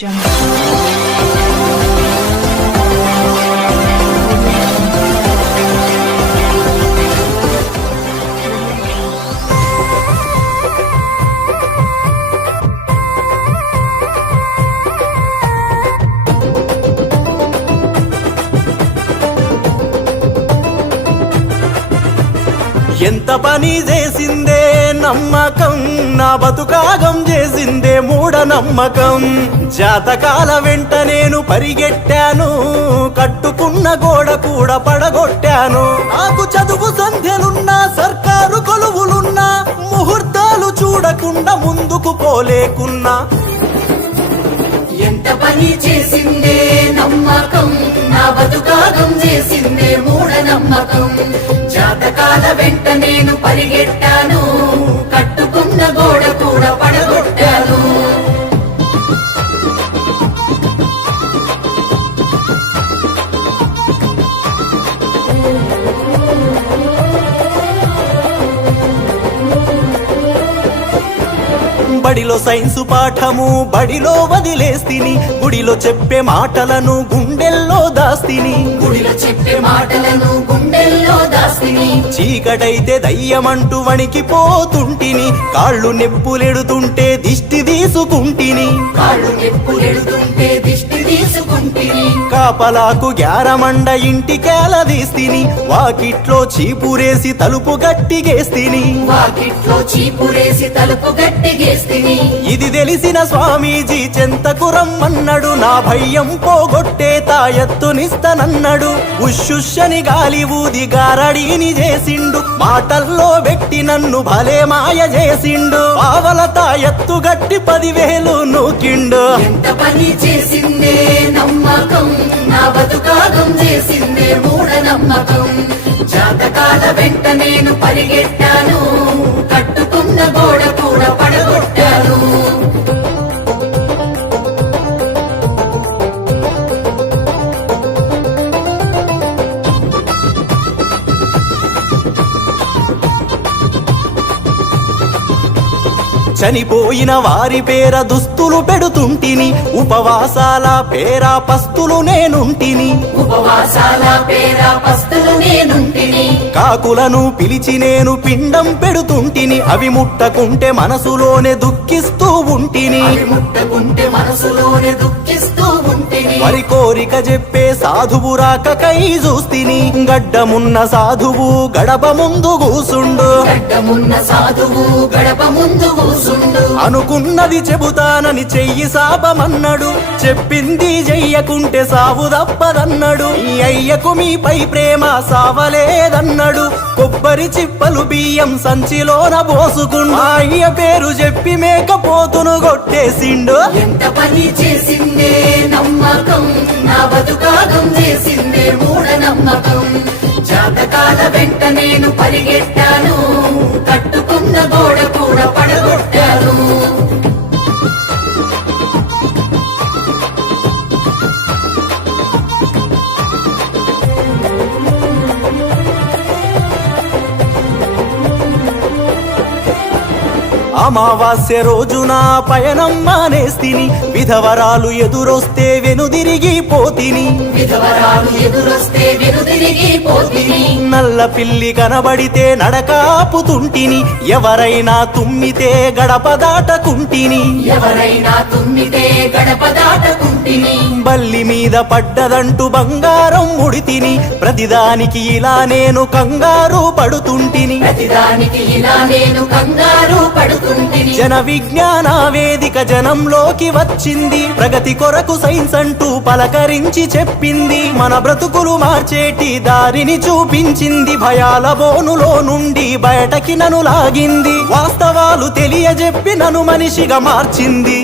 ఎంత పని చేసిందే నమ్మకం, నా బతుకాగం చేసిందే మూఢనమ్మకం. జాతకాల వెంట నేను పరిగెట్టాను, కట్టుకున్న గోడ కూడా పడగొట్టాను. నాకు చదువు సంధ్యలున్నా, సర్కారు కొలువులున్నా, ముహూర్తాలు చూడకుండా ముందుకు పోలేకున్నా. ఎంత పని చేసిందే నమ్మకం, నా బతుకాగం చేసిందే మూఢనమ్మకం. జాతకాల వెంట నేను పరిగెట్టాను, కట్టుకున్న గోడ కూడా పడగొట్టాను. బడిలో సైన్సు పాఠము బడిలో వదిలేస్తిని, గుడిలో చెప్పే మాటలను గుండెల్లో దాస్తిని. గుడిలో చెప్పే మాటలను గుండెల్లో దాస్తిని. చీకటైతే దయ్యమంటూ వణికిపోతుంటిని, కాళ్ళు నెప్పులెడుతుంటే దిష్టి తీసుకుంటిని. కాళ్ళు నెప్పులెడుతుంటే దిష్టి తీసుకుంటిని. కాపలాకు గ్యారమండ ఇంటికేలదీస్తిని, వాకిట్లో చీపురేసి తలుపు గట్టిగేస్తిని. వాకిట్లో చీపురేసి తలుపు గట్టిగేస్తిని. ఇది తెలిసిన స్వామీజీ చెంతకు రమ్మన్నాడు, నా భయం పోగొట్టే తాయెత్తునిస్తనన్నాడు. ఉషుషని గాలి ఊది గారడీని చేసిండు, మాటల్లో పెట్టి నన్ను భలే మాయ చేసిండు. పావల తాయెత్తు గట్టి 10,000 నూకిండు. ఎంత పని చేసిందే నమ్మకం, నా బతుకాగం చేసిందే మూఢనమ్మకం. జాతకాల వెంట నేను పరిగెట్టాను, కట్టుకున్న గోడ కూడా పడగొట్టాను. చనిపోయిన వారి పేర దుస్తులు పెడుతుంటిని, ఉపవాసాల పేర పస్తులు నేనుంటిని. ఉపవాసాల పేర పస్తులు నేనుంటిని. కాకులను పిలిచి నేను పిండం పెడుతుంటిని, అవి ముట్టకుంటే మనసులోనే దుఃఖిస్తూ ఉంటిని. అవి ముట్టకుంటే మనసులోనే దుఃఖిస్తూ ఉంటిని. వరి కోరిక చెప్పే సాధువు రాకకై చూస్తిని, గడ్డమున్న సాధువు గడప ముందు కూసుండు. గడ్డమున్న సాధువు గడప ముందు కూసుండు. అనుకున్నది చెబుతానని చెయ్యి సాపమన్నాడు, చెప్పింది చెయ్యకుంటే సావు తప్పదన్నాడు. ఈ అయ్యకు మీపై ప్రేమ సావలేదన్నాడు, కొబ్బరి చిప్పలు బియ్యం సంచిలోన పోసుకుండు. అయ్య పేరు చెప్పి మేకపోతును కొట్టేసిండు. ఎంత పని చేసిందే నమ్మకం, నా బతుకాగం చేసిందే మూఢనమ్మకం. జాతకాల వెంట నేను పరిగెట్టాను, కట్టుకున్న గోడ కూడా పడగొట్టాను. అమావాస్య రోజున పయనం మానేస్తిని, విధవరాలు ఎదురొస్తే వెనుదిరిగి పోతిని. విధవరాలు ఎదురొస్తే వెనుదిరిగి పోతిని. నల్ల పిల్లి కనబడితే నడకాపుతుంటిని, ఎవరైనా తుమ్మితే గడప దాటకుంటిని. ఎవరైనా తుమ్మితే గడప దాటకుంటిని. బల్లి మీద పడ్డదంటూ బంగారం ముడితిని, ప్రతిదానికి ఇలా నేను కంగారు పడుతుంటిని. ప్రతిదానికి ఇలా నేను కంగారు పడుతుంటిని. జన విజ్ఞాన వేదిక జనంలోకి వచ్చింది, ప్రగతి కొరకు సైన్స్ అంటూ పలకరించి చెప్పింది. మన బ్రతుకులు మార్చేటి దారిని చూపించింది, భయాల బోనులో నుండి బయటకి నన్ను లాగింది. వాస్తవాలు తెలియజెప్పి నన్ను మనిషిగా మార్చింది.